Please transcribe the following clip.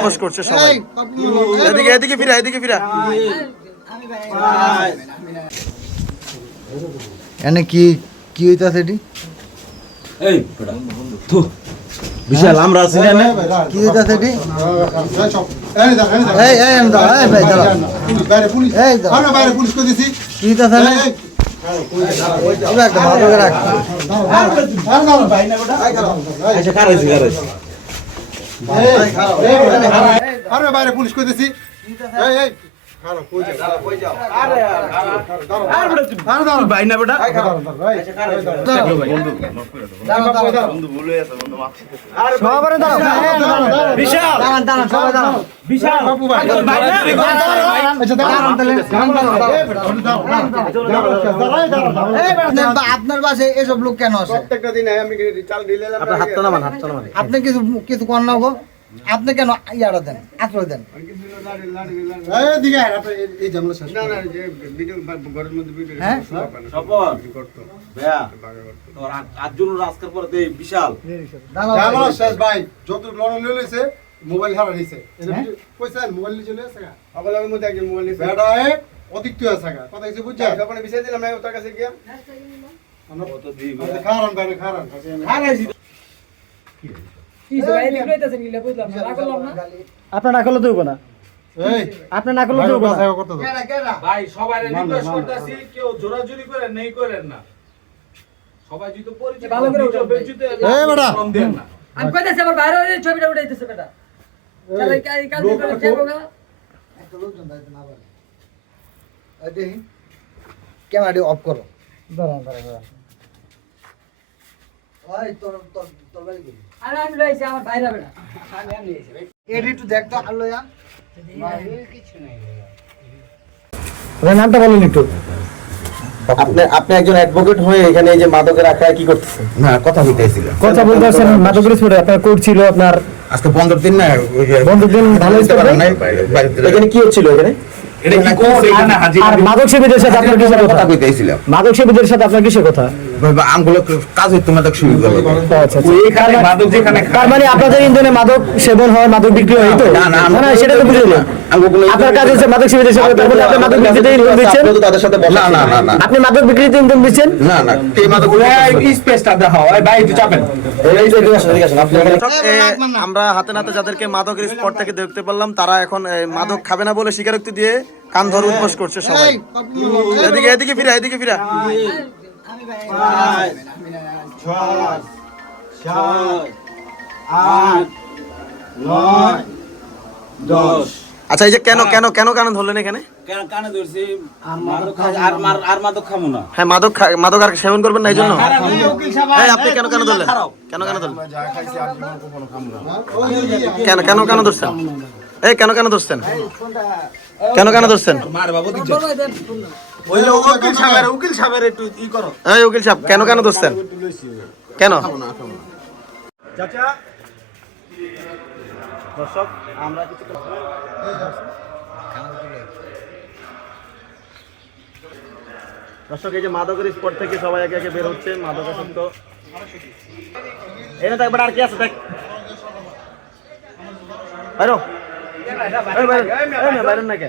উদ্বোস করছে সবাই। এদিকে এদিকে ফিরা, এদিকে ফিরা। এনে কি কি হইতাছে এটি? এই বেটা তো বিশাল আমরা আছি না কি হইতাছে এটি? এই এই আমি দাও, এই ভাই দাও। এই দাও। আমরা বাইরে পুলিশ কই দিছি। কি হইতাছে না? ওটা একটা ভালো করে রাখ। আচ্ছা কারাইছি আরে বাইরে পুলিশ কই দিছি। এই এই আপনার বাসায় এসব লোক কেন আছে? প্রত্যেকটা দিন আমি চাল ঢিলে আপনি কিছু কিছু কর না গো, আপনি কেন ইয়াটা দেন, আশ্রয় দেন? দিকে এই ঝামেলা শেষ না না যে ভিডিও ঘরের মধ্যে ভিডিও হ্যাঁ করতো ভাইয়া তোর আজজুল আজকের পরে দেই বিশাল ঝামেলা শেষ ভাই। যত লড় লইছে মোবাইল হারা দিছে কইছেন মোবাইল নিয়ে চলে আসে আবার আগের মধ্যে একজন মোবাইল নিছে বেটা অতিক্ত আছে কথা কিছু বুঝছ যখন বিষয় দিলাম আমি ওর কাছে গিয়া আমরা কত দিই খারান বাইরে খারান খারাইছি আপনার না করলে দেব না, এই আপনার না করলে দেব না। ভাই সবাই রিকোয়েস্ট করতেছি কেউ জোরাজুরি করে নেই করেন না, সবাই যদি পরিচয় ভালো করে বেচতে এই বেটা কম দেন না। আমি কইতাছি আমার বাইরে ওই ছবিটা উঠাইতেছে বেটা, চলে কাই কাজ করে যাবো না। একটা লোকজন দাইতে না পারে। এই দেখি ক্যামেরাটি অফ করো। দাঁড়ান দাঁড়ান দাঁড়ান। ওই তোর তোর তোর বাড়ি কই? আরে আমি লইছি আমার বাইরে বেটা, আমি আমি লইছি ভাই। এডি একটু দেখ তো আলো ইয়া। ওর নামটা বলুন একটু। আপনি একজন অ্যাডভোকেট হয়ে এখানে এই যে মাদকের আখড়ায় কি করতেছেন? না কথা হইতেছিল কথা বলতে আসেন মাদকের স্পোর্টে আপনার কোর্ট ছিল, আপনার আজকে 15 দিন না বন্ধুর দিন ভালো বুঝতে পারেন নাই এখানে কি হচ্ছিল এখানে? এটা কি করছে এখানে হাজির আর মাদক সেবীদের সাথে আপনার কিসের কথা কথা? কইতেছিলাম মাদক সেবীদের সাথে আপনার কিসের কথা? আমগুলো কাজ হইতো না তো শুরু গেল আচ্ছা আচ্ছা। এখানে মাদক যেখানে তার মানে আপনাদের ইন্ধনে মাদক সেবন হয়, মাদক বিক্রি হয় তো? না, না, না সেটা তো বুঝলাম। আপনার কাজ হচ্ছে মাদক সেবীদের সাথে, তার মানে আপনি মাদক বিক্রিতে ইন্ধন দিচ্ছেন? আপনি তো তাদের সাথে বসা না না না না আপনি মাদক বিক্রিতে ইন্ধন দিচ্ছেন? না না কে মাদক স্পেসটা দেখাও এই ভাই একটু চাপেন। আমরা হাতে নাতে যাদেরকে মাদকের স্পট থেকে দেখতে পারলাম তারা এখন মাদক খাবে না বলে স্বীকারোক্তি দিয়ে কান ধরে উদ্বোস করছে সবাই। এদিকে এদিকে ফিরা, এদিকে ফিরা। আচ্ছা এই যে কেন কেন কেন কান ধরলেন এখানে? কেন কানে ধরছি আর মাদক খামু না। হ্যাঁ মাদক আর সেবন করবেন না এই জন্য? হ্যাঁ আপনি কেন কেন ধরলেন? কেন কেন ধরলেন? কেন কেন কেন ধরছেন? এই কেন কেন ধরছেন? কেন কেন ধরছেন? উকিল সাহেবের একটু ই করো। এই উকিল সাহেব কেন কেন ধরছেন? কেন? চাচা দর্শক আমরা কিছু দর্শক এই যে মাদকের স্পট থেকে সবাই একে একে বের হচ্ছে মাদকাসক্ত। এনে দেখ বেটা আর কি আছে দেখ। বাইরো বাইরেন না কে?